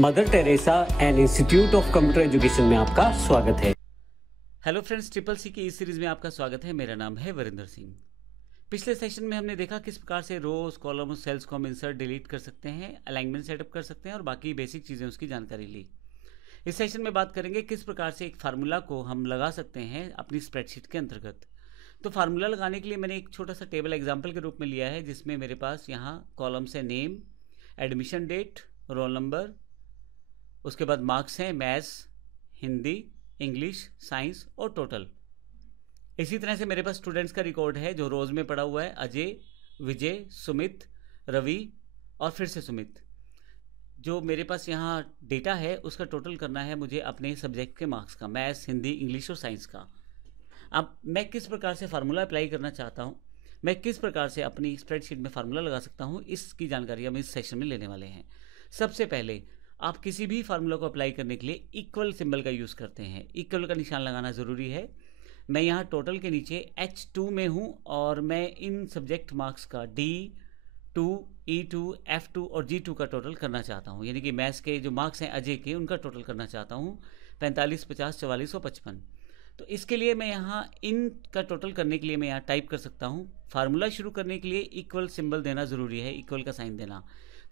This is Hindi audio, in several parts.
Mother Teresa and institute of computer education में आपका स्वागत है। हेलो फ्रेंड्स, ट्रिपल सी की इस सीरीज में आपका स्वागत है। मेरा नाम है वरिंदर सिंह। पिछले सेशन में हमने देखा किस प्रकार से रोज, कॉलम और सेल्स को हम इंसर्ट डिलीट कर सकते हैं, अलाइनमेंट सेटअप कर सकते हैं और बाकी बेसिक चीज़ें उसकी जानकारी ली। इस सेशन में बात करेंगे किस प्रकार से एक फार्मूला को हम लगा सकते हैं अपनी स्प्रेडशीट के अंतर्गत। तो फार्मूला लगाने के लिए मैंने एक छोटा सा टेबल एग्जाम्पल के रूप में लिया है, जिसमें मेरे पास यहाँ कॉलम्स है name, admission date, roll number, उसके बाद मार्क्स हैं मैथ्स, हिंदी, इंग्लिश, साइंस और टोटल। इसी तरह से मेरे पास स्टूडेंट्स का रिकॉर्ड है जो रोज में पड़ा हुआ है, अजय, विजय, सुमित, रवि और फिर से सुमित। जो मेरे पास यहाँ डेटा है उसका टोटल करना है मुझे अपने सब्जेक्ट के मार्क्स का, मैथ्स, हिंदी, इंग्लिश और साइंस का। अब मैं किस प्रकार से फार्मूला अप्लाई करना चाहता हूँ, मैं किस प्रकार से अपनी स्प्रेडशीट में फार्मूला लगा सकता हूँ, इसकी जानकारी हम इस सेशन में लेने वाले हैं। सबसे पहले आप किसी भी फार्मूला को अप्लाई करने के लिए इक्वल सिंबल का यूज़ करते हैं। इक्वल का निशान लगाना ज़रूरी है। मैं यहाँ टोटल के नीचे H2 में हूँ और मैं इन सब्जेक्ट मार्क्स का D2, E2, F2 और G2 का टोटल करना चाहता हूँ। यानी कि मैथ्स के जो मार्क्स हैं अजय के, उनका टोटल करना चाहता हूँ 45, 50, 44 और 55। तो इसके लिए मैं यहाँ इन का टोटल करने के लिए मैं यहाँ टाइप कर सकता हूँ। फार्मूला शुरू करने के लिए इक्वल सिंबल देना ज़रूरी है, इक्वल का साइन देना।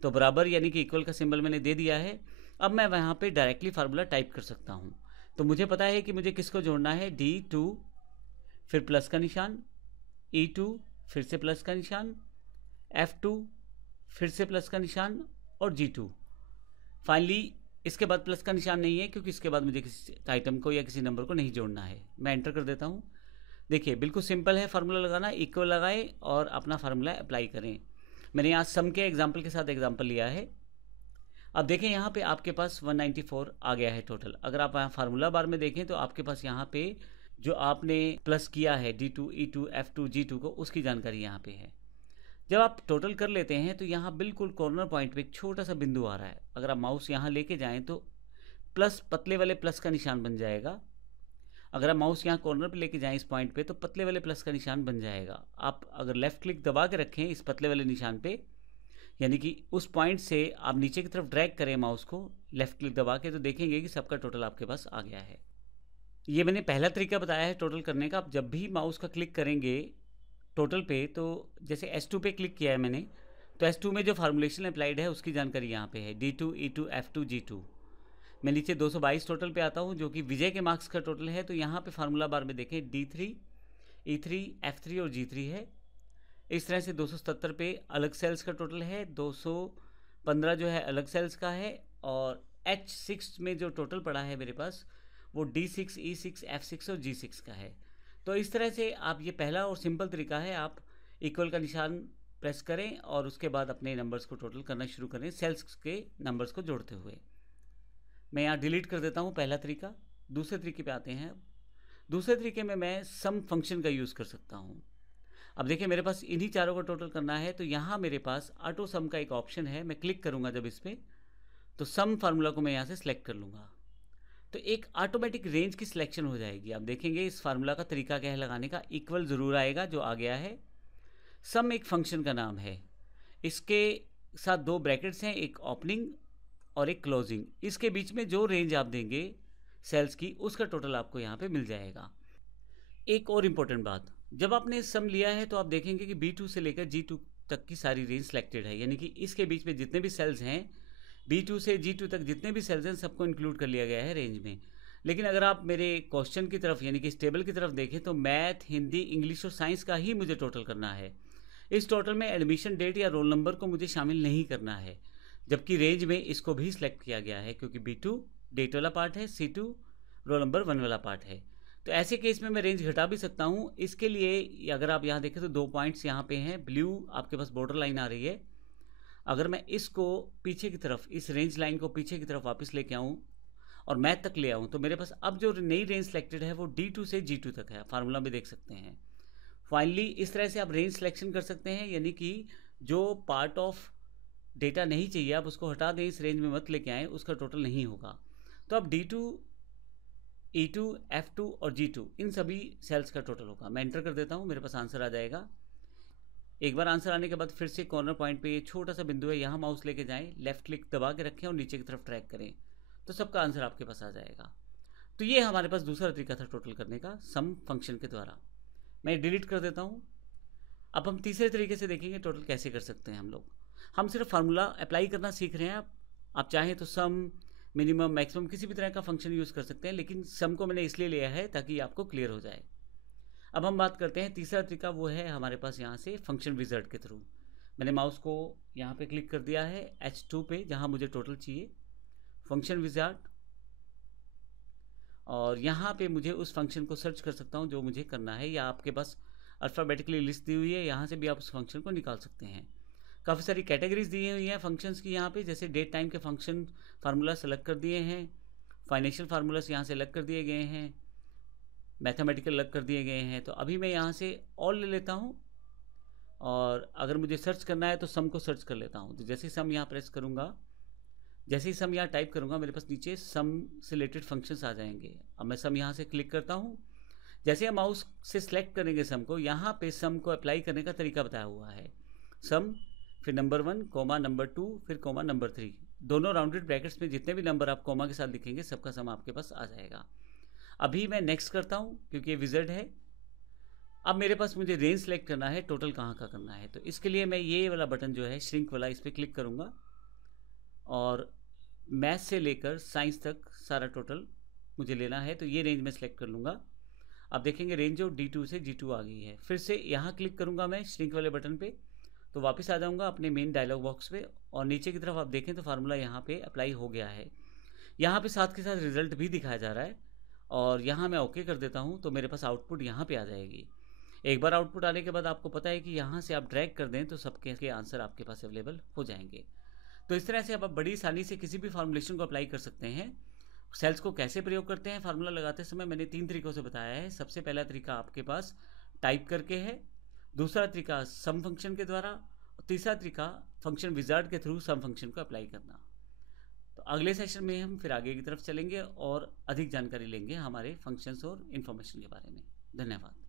तो बराबर यानी कि इक्वल का सिंबल मैंने दे दिया है। अब मैं वहाँ पे डायरेक्टली फार्मूला टाइप कर सकता हूँ। तो मुझे पता है कि मुझे किसको जोड़ना है, D2 फिर प्लस का निशान, E2 फिर से प्लस का निशान, F2 फिर से प्लस का निशान और G2। फाइनली इसके बाद प्लस का निशान नहीं है क्योंकि इसके बाद मुझे किसी आइटम को या किसी नंबर को नहीं जोड़ना है। मैं एंटर कर देता हूँ। देखिए बिल्कुल सिंपल है फार्मूला लगाना, इक्वल लगाएं और अपना फार्मूला अप्लाई करें। मैंने यहाँ सम के एग्जाम्पल के साथ एग्जाम्पल लिया है। अब देखें यहाँ पे आपके पास 194 आ गया है टोटल। अगर आप यहाँ फार्मूला बार में देखें तो आपके पास यहाँ पे जो आपने प्लस किया है D2, E2, F2, G2 को, उसकी जानकारी यहाँ पे है। जब आप टोटल कर लेते हैं तो यहाँ बिल्कुल कॉर्नर पॉइंट पे एक छोटा सा बिंदु आ रहा है। अगर आप माउस यहाँ लेके जाएं तो प्लस, पतले वाले प्लस का निशान बन जाएगा। अगर आप माउस यहाँ कॉर्नर पे लेके जाएं इस पॉइंट पे तो पतले वाले प्लस का निशान बन जाएगा। आप अगर लेफ्ट क्लिक दबा के रखें इस पतले वाले निशान पे, यानी कि उस पॉइंट से आप नीचे की तरफ ड्रैग करें माउस को लेफ्ट क्लिक दबा के, तो देखेंगे कि सबका टोटल आपके पास आ गया है। ये मैंने पहला तरीका बताया है टोटल करने का। आप जब भी माउस का क्लिक करेंगे टोटल पे, तो जैसे S2 पे क्लिक किया है मैंने, तो S2 में जो फार्मूलेशन अप्लाइड है उसकी जानकारी यहाँ पे है, D2, E2, F2, G2। मैं नीचे 222 टोटल पे आता हूँ जो कि विजय के मार्क्स का टोटल है। तो यहाँ पे फार्मूला बार में देखें D3, E3, F3 और G3 है। इस तरह से 277 पे अलग सेल्स का टोटल है, 215 जो है अलग सेल्स का है और H6 में जो टोटल पड़ा है मेरे पास वो D6, E6, F6 और G6 का है। तो इस तरह से आप, ये पहला और सिंपल तरीका है, आप इक्वल का निशान प्रेस करें और उसके बाद अपने नंबर्स को टोटल करना शुरू करें सेल्स के नंबर्स को जोड़ते हुए। मैं यहाँ डिलीट कर देता हूँ पहला तरीका। दूसरे तरीके पे आते हैं। दूसरे तरीके में मैं सम फंक्शन का यूज़ कर सकता हूँ। अब देखिए मेरे पास इन्हीं चारों का टोटल करना है, तो यहाँ मेरे पास ऑटो सम का एक ऑप्शन है। मैं क्लिक करूँगा जब इस पर, तो सम फार्मूला को मैं यहाँ से सिलेक्ट कर लूँगा तो एक ऑटोमेटिक रेंज की सिलेक्शन हो जाएगी। आप देखेंगे इस फार्मूला का तरीका क्या है लगाने का, इक्वल ज़रूर आएगा जो आ गया है। सम एक फंक्शन का नाम है, इसके साथ दो ब्रैकेट्स हैं, एक ओपनिंग और एक क्लोजिंग। इसके बीच में जो रेंज आप देंगे सेल्स की, उसका टोटल आपको यहाँ पे मिल जाएगा। एक और इम्पोर्टेंट बात, जब आपने सम लिया है तो आप देखेंगे कि B2 से लेकर G2 तक की सारी रेंज सिलेक्टेड है, यानी कि इसके बीच में जितने भी सेल्स हैं B2 से G2 तक जितने भी सेल्स हैं सबको इंक्लूड कर लिया गया है रेंज में। लेकिन अगर आप मेरे क्वेश्चन की तरफ यानी कि इस टेबल की तरफ देखें तो मैथ, हिंदी, इंग्लिश और साइंस का ही मुझे टोटल करना है। इस टोटल में एडमिशन डेट या रोल नंबर को मुझे शामिल नहीं करना है, जबकि रेंज में इसको भी सिलेक्ट किया गया है क्योंकि B2 डेट वाला पार्ट है, C2 रोल नंबर 1 वाला पार्ट है। तो ऐसे केस में मैं रेंज घटा भी सकता हूँ। इसके लिए अगर आप यहाँ देखें तो 2 पॉइंट्स यहाँ पे हैं, ब्लू आपके पास बॉर्डर लाइन आ रही है। अगर मैं इसको पीछे की तरफ, इस रेंज लाइन को पीछे की तरफ वापस लेके आऊँ और मैथ तक ले आऊँ, तो मेरे पास अब जो नई रेंज सेलेक्टेड है वो D2 से G2 तक है। फार्मूला में देख सकते हैं। फाइनली इस तरह से आप रेंज सिलेक्शन कर सकते हैं, यानी कि जो पार्ट ऑफ डेटा नहीं चाहिए आप उसको हटा दें, इस रेंज में मत लेके आएँ, उसका टोटल नहीं होगा। तो अब D2, E2, F2 और G2 इन सभी सेल्स का टोटल होगा। मैं एंटर कर देता हूँ, मेरे पास आंसर आ जाएगा। एक बार आंसर आने के बाद फिर से कॉर्नर पॉइंट पे ये छोटा सा बिंदु है, यहाँ माउस लेके जाएं, लेफ्ट क्लिक दबा के रखें और नीचे की तरफ ट्रैक करें, तो सबका आंसर आपके पास आ जाएगा। तो ये हमारे पास दूसरा तरीका था टोटल करने का, सम फंक्शन के द्वारा। मैं डिलीट कर देता हूँ। अब हम तीसरे तरीके से देखेंगे टोटल कैसे कर सकते हैं हम लोग। हम सिर्फ फार्मूला अप्लाई करना सीख रहे हैं। आप चाहें तो सम, मिनिमम, मैक्सिमम किसी भी तरह का फंक्शन यूज़ कर सकते हैं, लेकिन सम को मैंने इसलिए लिया है ताकि आपको क्लियर हो जाए। अब हम बात करते हैं तीसरा तरीका, वो है हमारे पास यहाँ से फंक्शन विज़ार्ड के थ्रू। मैंने माउस को यहाँ पे क्लिक कर दिया है H2 पे, जहाँ मुझे टोटल चाहिए, फंक्शन विज़ार्ड, और यहाँ पे मुझे उस फंक्शन को सर्च कर सकता हूँ जो मुझे करना है, या आपके पास अल्फ़ाबेटिकली लिस्ट दी हुई है, यहाँ से भी आप उस फंक्शन को निकाल सकते हैं। काफ़ी सारी कैटेगरीज दी हुई हैं फंक्शंस की यहाँ पे, जैसे डेट टाइम के फंक्शन फार्मूला सेलेक्ट कर दिए हैं, फाइनेंशियल फार्मूलास यहाँ से अलग कर दिए गए हैं, मैथमेटिकल अलग कर दिए गए हैं। तो अभी मैं यहाँ से ऑल ले लेता हूँ, और अगर मुझे सर्च करना है तो सम को सर्च कर लेता हूँ। तो जैसे ही सम यहाँ प्रेस करूँगा, जैसे ही सम यहाँ टाइप करूँगा, मेरे पास नीचे सम से रिलेटेड फंक्शंस आ जाएंगे। अब मैं सम यहाँ से क्लिक करता हूँ। जैसे हम माउस से सिलेक्ट करेंगे सम को, यहाँ पे सम को अप्लाई करने का तरीका बताया हुआ है, सम, फिर नंबर 1, कोमा नंबर 2, फिर कोमा नंबर 3, दोनों राउंडेड ब्रैकेट्स में जितने भी नंबर आप कोमा के साथ लिखेंगे सबका सम आपके पास आ जाएगा। अभी मैं नेक्स्ट करता हूँ क्योंकि ये विज़ार्ड है। अब मेरे पास मुझे रेंज सेलेक्ट करना है, टोटल कहाँ का करना है, तो इसके लिए मैं ये वाला बटन जो है श्रिंक वाला, इस पर क्लिक करूँगा और मैथ से लेकर साइंस तक सारा टोटल मुझे लेना है, तो ये रेंज में सेलेक्ट कर लूँगा। अब देखेंगे रेंज जो D2 से G2 आ गई है। फिर से यहाँ क्लिक करूँगा मैं श्रिंक वाले बटन पे, तो वापस आ जाऊँगा अपने मेन डायलॉग बॉक्स पे, और नीचे की तरफ आप देखें तो फार्मूला यहाँ पे अप्लाई हो गया है। यहाँ पे साथ के साथ रिजल्ट भी दिखाया जा रहा है, और यहाँ मैं ओके कर देता हूँ तो मेरे पास आउटपुट यहाँ पे आ जाएगी। एक बार आउटपुट आने के बाद आपको पता है कि यहाँ से आप ड्रैग कर दें तो सबके के आंसर आपके पास अवेलेबल हो जाएंगे। तो इस तरह से आप बड़ी आसानी से किसी भी फॉर्मुलेशन को अप्लाई कर सकते हैं। सेल्स को कैसे प्रयोग करते हैं फार्मूला लगाते समय, मैंने 3 तरीकों से बताया है। सबसे पहला तरीका आपके पास टाइप करके है, दूसरा तरीका सम फंक्शन के द्वारा, और तीसरा तरीका फंक्शन विज़ार्ड के थ्रू सम फंक्शन को अप्लाई करना। तो अगले सेशन में हम फिर आगे की तरफ चलेंगे और अधिक जानकारी लेंगे हमारे फंक्शंस और इन्फॉर्मेशन के बारे में। धन्यवाद।